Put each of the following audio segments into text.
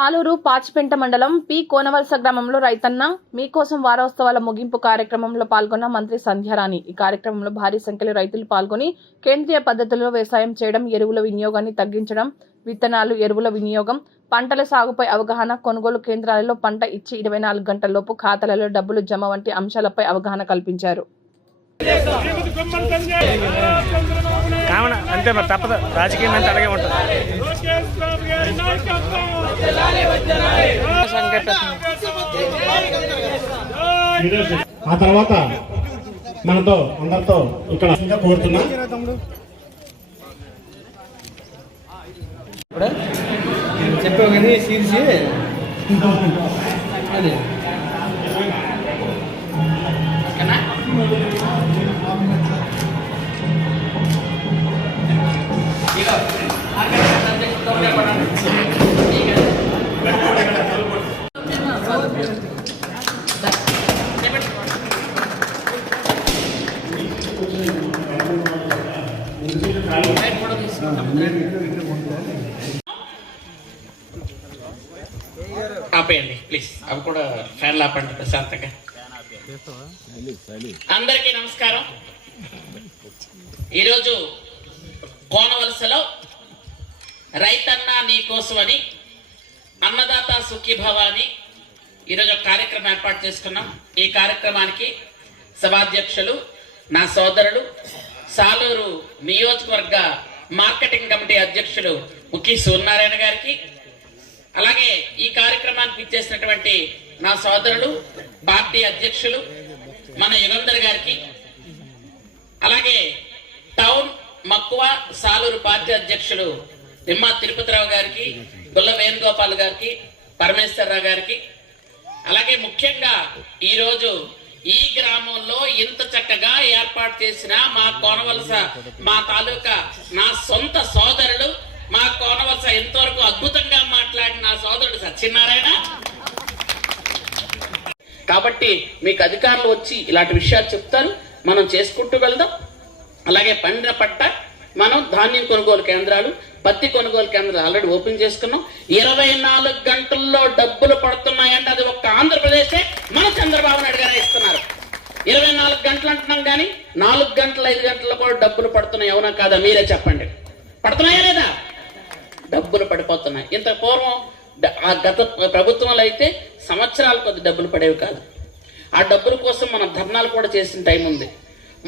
సాలూరు పాచిపెంట మండలం పి కోనవలస గ్రామంలో రైతన్న మీకోసం వారోత్సవాల ముగింపు కార్యక్రమంలో పాల్గొన్న మంత్రి సంధ్యారాణి. ఈ కార్యక్రమంలో భారీ సంఖ్యలో రైతులు పాల్గొని కేంద్రీయ పద్ధతుల్లో వ్యవసాయం చేయడం, ఎరువుల వినియోగాన్ని తగ్గించడం, విత్తనాలు, ఎరువుల వినియోగం, పంటల సాగుపై అవగాహన, కొనుగోలు కేంద్రాలలో పంట ఇచ్చి 24 గంటలలోపు ఖాతాలలో డబ్బులు జమ వంటి అంశాలపై అవగాహన కల్పించారు. కావున అంతే మరి తప్పదు, రాజకీయం అంటే అలాగే ఉంటుంది. ఆ తర్వాత మనతో అందరితో ఇక్కడ కోరుతున్నా చెప్పావు కానీ సీరిసి అదే ఆపేయండి ప్లీజ్, అవి కూడా ఫ్యాన్లు ఆపండి ప్రశాంతంగా. అందరికీ నమస్కారం. ఈరోజు కోనవలసలో రైతన్న నీకోసమని, అన్నదాత సుఖీభవ అని ఈరోజు ఒక కార్యక్రమం ఏర్పాటు చేసుకున్నాం. ఈ కార్యక్రమానికి సభాధ్యక్షులు నా సోదరుడు సాలూరు నియోజకవర్గ మార్కెటింగ్ కమిటీ అధ్యక్షులు ముఖ్య సూర్యనారాయణ గారికి, అలాగే ఈ కార్యక్రమానికి ఇచ్చేసినటువంటి నా సోదరుడు పార్టీ అధ్యక్షులు మన యుగంధర్ గారికి, అలాగే టౌన్ మక్కువ సాలూరు పార్టీ అధ్యక్షులు నిమ్మా తిరుపతిరావు గారికి, గుల్ల వేణుగోపాల్ గారికి, పరమేశ్వరరావు గారికి, అలాగే ముఖ్యంగా ఈరోజు ఈ గ్రామంలో ఇంత చక్కగా ఏర్పాటు చేసిన మా కోనవలస, మా తాలూకా నా సొంత సోదరుడు, మా కోనవలస ఎంతవరకు అద్భుతంగా మాట్లాడిన నా సోదరుడు సత్యనారాయణ. కాబట్టి మీకు అధికారులు వచ్చి ఇలాంటి విషయాలు చెప్తారు, మనం చేసుకుంటూ వెళ్దాం. అలాగే పండిన పట్ట మనం ధాన్యం కొనుగోలు కేంద్రాలు, పత్తి కొనుగోలు కేంద్రాలు ఆల్రెడీ ఓపెన్ చేసుకున్నాం. 24 గంటల్లో డబ్బులు పడుతున్నాయంటే అది ఒక్క ఆంధ్రప్రదేశే మన చంద్రబాబు నాయుడు గారే ఇస్తున్నారు. 24 గంటలు అంటున్నాం కానీ 4 గంటలు 5 గంటల్లో కూడా డబ్బులు పడుతున్నాయి. అవునా కాదా? మీరే చెప్పండి. పడుతున్నాయా లేదా? డబ్బులు పడిపోతున్నాయి. ఇంత పూర్వం ఆ గత ప్రభుత్వంలో అయితే సంవత్సరాల కొద్ది డబ్బులు పడేవి కాదు. ఆ డబ్బుల కోసం మనం ధర్నాలు కూడా చేసిన టైం ఉంది.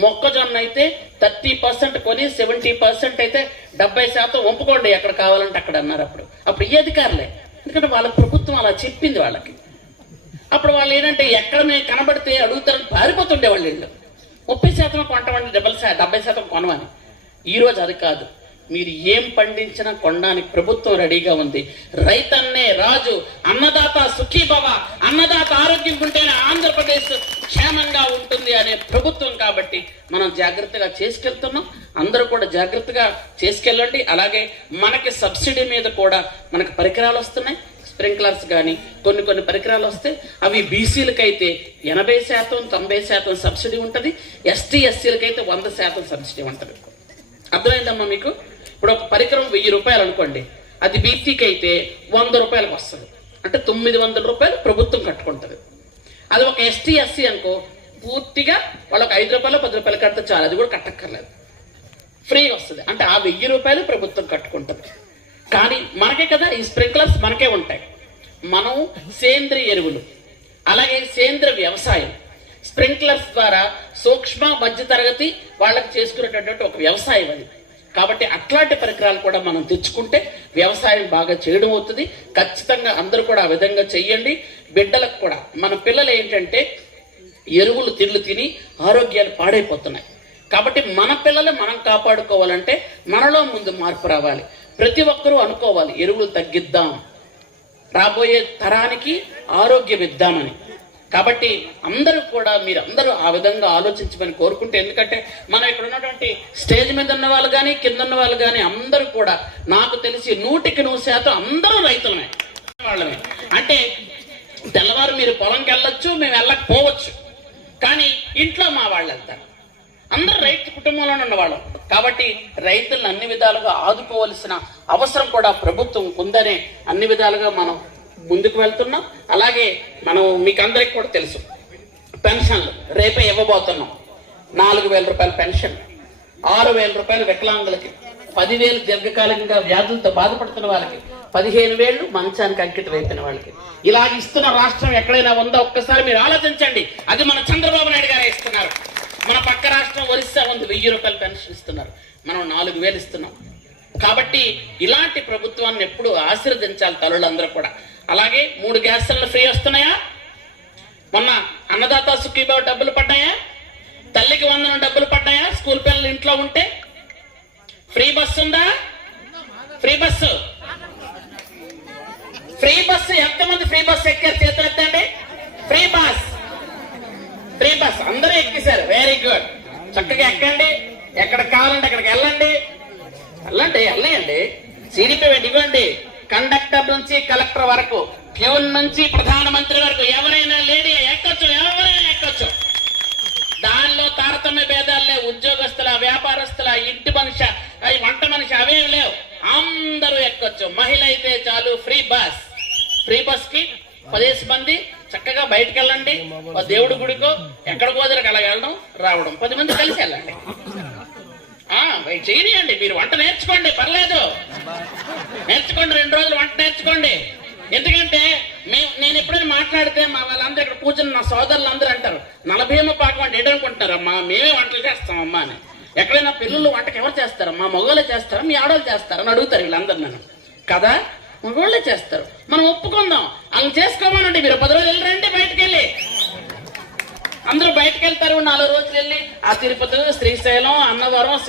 మొక్కజొన్న అయితే 30% కొని 70% అయితే 70% వంపుకోండి ఎక్కడ కావాలంటే అక్కడ అన్నారు. అప్పుడు ఈ అధికారులే, ఎందుకంటే వాళ్ళ ప్రభుత్వం అలా చెప్పింది వాళ్ళకి. అప్పుడు వాళ్ళు ఏంటంటే ఎక్కడ మేము కనబడితే అడుగుతారని పారిపోతుండే వాళ్ళు. 30% కొంటమండి, 70% కొనమని. ఈరోజు అది కాదు. మీరు ఏం పండించినా కొనడానికి ప్రభుత్వం రెడీగా ఉంది. రైతన్నే రాజు, అన్నదాత సుఖీభవ, అన్నదాత ఆరోగ్యం ఉంటేనే ఆంధ్రప్రదేశ్ క్షేమంగా ఉంటుంది అనే ప్రభుత్వం. కాబట్టి మనం జాగ్రత్తగా చేసుకెళ్తున్నాం. అందరూ కూడా జాగ్రత్తగా చేసుకెళ్ళండి. అలాగే మనకి సబ్సిడీ మీద కూడా మనకు పరికరాలు వస్తున్నాయి. స్ప్రింక్లర్స్ కానీ కొన్ని పరికరాలు వస్తాయి. అవి బీసీలకైతే 80%, 90% సబ్సిడీ ఉంటుంది. ఎస్టీ ఎస్సీలకైతే 100% సబ్సిడీ ఉంటుంది. అర్థమైందమ్మా మీకు? ఇప్పుడు ఒక పరికరం 1000 రూపాయలు అనుకోండి, అది బీసీకి అయితే 100 రూపాయలకు వస్తుంది. అంటే 900 రూపాయలు ప్రభుత్వం కట్టుకుంటుంది. అది ఒక ఎస్టీ ఎస్సీ అనుకో, పూర్తిగా వాళ్ళకి 5 రూపాయలు 10 రూపాయలు కడితే చాలు, అది కూడా కట్టక్కర్లేదు, ఫ్రీ వస్తుంది. అంటే ఆ 1000 రూపాయలు ప్రభుత్వం కట్టుకుంటుంది. కానీ మనకే కదా ఈ స్ప్రింక్లర్స్ మనకే ఉంటాయి. మనం సేంద్రియ ఎరువులు, అలాగే సేంద్రియ వ్యవసాయం, స్ప్రింక్లర్స్ ద్వారా సూక్ష్మ మధ్య తరగతి వాళ్ళకి చేసుకునేటటువంటి ఒక వ్యవసాయం అది. కాబట్టి అట్లాంటి పరికరాలు కూడా మనం తెచ్చుకుంటే వ్యవసాయం బాగా చేయడం అవుతుంది. ఖచ్చితంగా అందరూ కూడా ఆ విధంగా చెయ్యండి. బిడ్డలకు కూడా, మన పిల్లలు ఏంటంటే ఎరువులు తిని ఆరోగ్యాలు పాడైపోతున్నాయి. కాబట్టి మన పిల్లలు మనం కాపాడుకోవాలంటే మనలో ముందు మార్పు రావాలి. ప్రతి ఒక్కరూ అనుకోవాలి, ఎరువులు తగ్గిద్దాం, రాబోయే తరానికి ఆరోగ్యం ఇద్దామని. కాబట్టి అందరూ కూడా మీరందరూ ఆ విధంగా ఆలోచించమని కోరుకుంటే, ఎందుకంటే మనం ఇక్కడ ఉన్నటువంటి స్టేజ్ మీద ఉన్న వాళ్ళు కానీ కింద ఉన్న వాళ్ళు కానీ అందరూ కూడా నాకు తెలిసి 100% అందరూ రైతులమే, వాళ్ళమే. అంటే తెల్లవారు మీరు పొలంకి వెళ్ళొచ్చు, మేము వెళ్ళకపోవచ్చు, కానీ ఇంట్లో మా వాళ్ళు వెళ్తారు. అందరూ రైతు కుటుంబంలోనే ఉన్నవాళ్ళం. కాబట్టి రైతులను అన్ని విధాలుగా ఆదుకోవాల్సిన అవసరం కూడా ప్రభుత్వం ఉందనే అన్ని విధాలుగా మనం ముందుకు వెళ్తున్నాం. అలాగే మనం మీకు అందరికి కూడా తెలుసు పెన్షన్లు రేపే ఇవ్వబోతున్నాం. 4,000 రూపాయల పెన్షన్, 6,000 రూపాయలు వికలాంగులకి, 10,000 దీర్ఘకాలికంగా వ్యాధులతో బాధపడుతున్న వాళ్ళకి, 15,000 మంచానికి అంకితం అయిపోయిన వాళ్ళకి. ఇలా ఇస్తున్న రాష్ట్రం ఎక్కడైనా ఉందో ఒక్కసారి మీరు ఆలోచించండి. అది మన చంద్రబాబు నాయుడు గారే ఇస్తున్నారు. మన పక్క రాష్ట్రం ఒరిస్సా ఉంది, 1,000 రూపాయల పెన్షన్ ఇస్తున్నారు, మనం 4,000 ఇస్తున్నాం. కాబట్టి ఇలాంటి ప్రభుత్వాన్ని ఎప్పుడు ఆశీర్వదించాలి తల్లులందరూ కూడా. అలాగే 3 గ్యాస్ సిలిండర్లు ఫ్రీ వస్తున్నాయా? మొన్న అన్నదాత సుఖీభావ డబ్బులు పడ్డాయా? తల్లికి వందనం డబ్బులు పడ్డాయా? స్కూల్ పిల్లలు ఇంట్లో ఉంటే ఫ్రీ బస్సు ఉందా? ఫ్రీ బస్సు ఎంతమంది ఫ్రీ బస్సు ఎక్కారు? చేతులు ఎత్తండి. ఫ్రీ బస్ అందరూ ఎక్కేశారు. Very good. చక్కగా ఎక్కండి. ఎక్కడికి కావాలంటే అక్కడికి వెళ్ళండి. సిడిపి ఇవ్వండి. కండక్టర్ నుంచి కలెక్టర్ వరకు, ప్యూన్ నుంచి ప్రధానమంత్రి వరకు ఎవరైనా లేడీ ఎక్కొచ్చు, ఎవరైనా ఎక్కొచ్చు. దానిలో తారతమ్య భేదాలు లేవు. ఉద్యోగస్తుల, వ్యాపారస్తుల, ఇంటి మనిషి, వంట మనిషి అవేవి లేవు. అందరూ ఎక్కొచ్చు. మహిళ అయితే చాలు. ఫ్రీ బస్ కి 10 మంది చక్కగా బయటకు వెళ్ళండి. దేవుడి గుడికో ఎక్కడికో దగ్గరకు అలా వెళ్ళడం రావడం, 10 మంది కలిసి వెళ్ళండి. చేయనియండి. మీరు వంట నేర్చుకోండి, పర్లేదు, నేర్చుకోండి. 2 రోజులు వంట నేర్చుకోండి. ఎందుకంటే నేను ఎప్పుడైనా మాట్లాడితే మా వాళ్ళందరూ ఇక్కడ కూర్చొని నా సోదరులు అందరూ అంటారు, 40 పాకం అంటే ఏంటనుకుంటున్నారమ్మా, మేమే వంటలు చేస్తామమ్మా అని. ఎక్కడైనా పిల్లలు వంటకి ఎవరు చేస్తారమ్మా? మగవాళ్ళే చేస్తారా, మీ ఆడవాళ్ళు చేస్తారని అడుగుతారు వీళ్ళందరూ నన్ను. కదా, మగవాళ్ళే చేస్తారు. మనం ఒప్పుకుందాం, అలా చేసుకోమనండి. మీరు 10 రోజులు వెళ్ళరండి బయటకు వెళ్ళి. అందరూ బయటకు వెళ్తారు. 4 రోజులు వెళ్ళి ఆ తిరుపతి, శ్రీశైలం, అన్నవరం,